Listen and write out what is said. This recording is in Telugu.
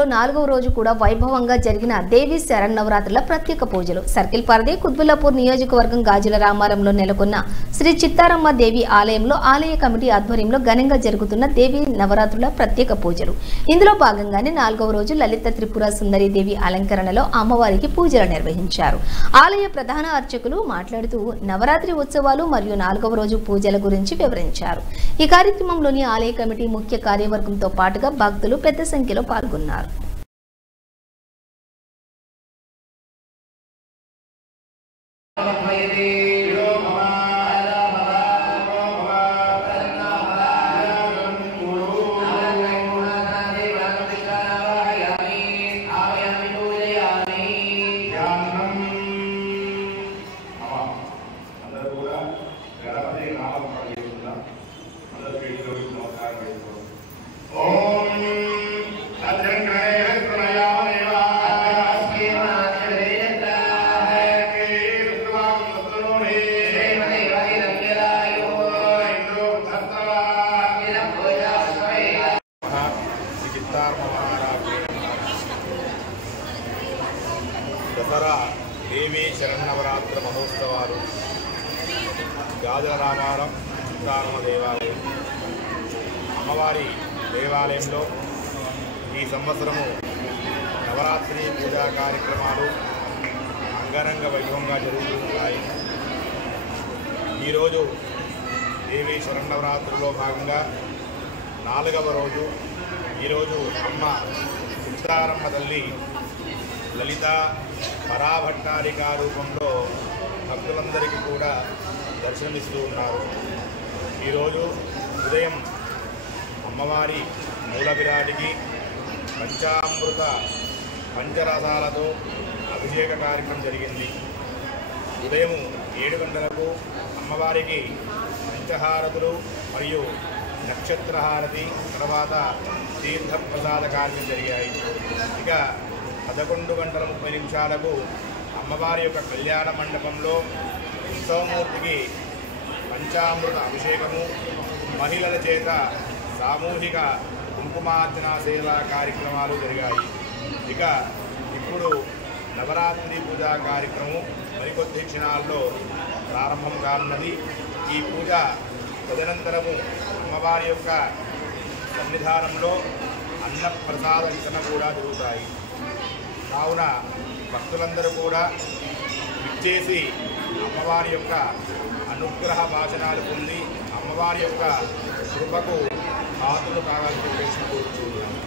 ఆలయంలో 4వ రోజు కూడా వైభవంగా జరిగిన దేవి శరన్నవరాత్రుల ప్రత్యేక పూజలు. సర్కిల్ పరిధి కుత్బుల్లాపూర్ నియోజకవర్గం గాజుల రామారంలో నెలకొన్న శ్రీ చిత్తారమ్మ దేవి ఆలయంలో ఆలయ కమిటీ ఆధ్వర్యంలో ఘనంగా జరుగుతున్న దేవి నవరాత్రుల ప్రత్యేక పూజలు. ఇందులో భాగంగానే 4వ రోజు లలిత త్రిపుర సుందరి దేవి అలంకరణలో అమ్మవారికి పూజలు నిర్వహించారు. ఆలయ ప్రధాన అర్చకులు మాట్లాడుతూ నవరాత్రి ఉత్సవాలు మరియు 4వ రోజు పూజల గురించి వివరించారు. ఈ కార్యక్రమంలోని ఆలయ కమిటీ ముఖ్య కార్యవర్గంతో పాటుగా భక్తులు పెద్ద సంఖ్యలో పాల్గొన్నారు. దసరా దేవీ శరన్నవరాత్ర మహోత్సవాలు గాజుల రామారం చిత్తారమ్మ దేవాలయం అమ్మవారి దేవాలయంలో ఈ సంవత్సరము నవరాత్రి పూజా కార్యక్రమాలు అంగరంగ వైభవంగా జరుగుతున్నాయి. ఈరోజు దేవీ శరన్నవరాత్రిలో భాగంగా 4వ రోజు. ఈరోజు అమ్మ చిత్తారమ్మ తల్లి లలిత పరాభట్టారిక రూపంలో భక్తులందరికీ కూడా దర్శనమిస్తూ ఉన్నారు. ఈరోజు ఉదయం అమ్మవారి మూల విరాటికి పంచామృత పంచరసాలతో అభిషేక కార్యక్రమం జరిగింది. ఉదయం 7 గంటలకు అమ్మవారికి పంచహారతులు మరియు నక్షత్రహారతి, తర్వాత తీర్థప్రసాద కార్యక్రమం జరిగాయి. ఇక 11 గంటల 30 నిమిషాలకు అమ్మవారి యొక్క కళ్యాణ మండపంలో ఉత్సవమూర్తికి పంచామృత అభిషేకము, మహిళల చేత సామూహిక కుంకుమార్చన సేవా కార్యక్రమాలు జరిగాయి. ఇక ఇప్పుడు నవరాత్రి పూజా కార్యక్రమం మరికొద్ది క్షణాల్లో ప్రారంభం కానున్నది. ఈ పూజ తదనంతరము అమ్మవారి యొక్క సన్నిధానంలో అన్నప్రసాద వితరణ కూడా జరుగుతాయి. కావున భక్తులందరూ కూడా విచ్చేసి అమ్మవారి యొక్క అనుగ్రహ భాషణాలు పొంది అమ్మవారి యొక్క కృపకు పాత్రలు కావాలని చెప్పేసి కోరుతున్నాను.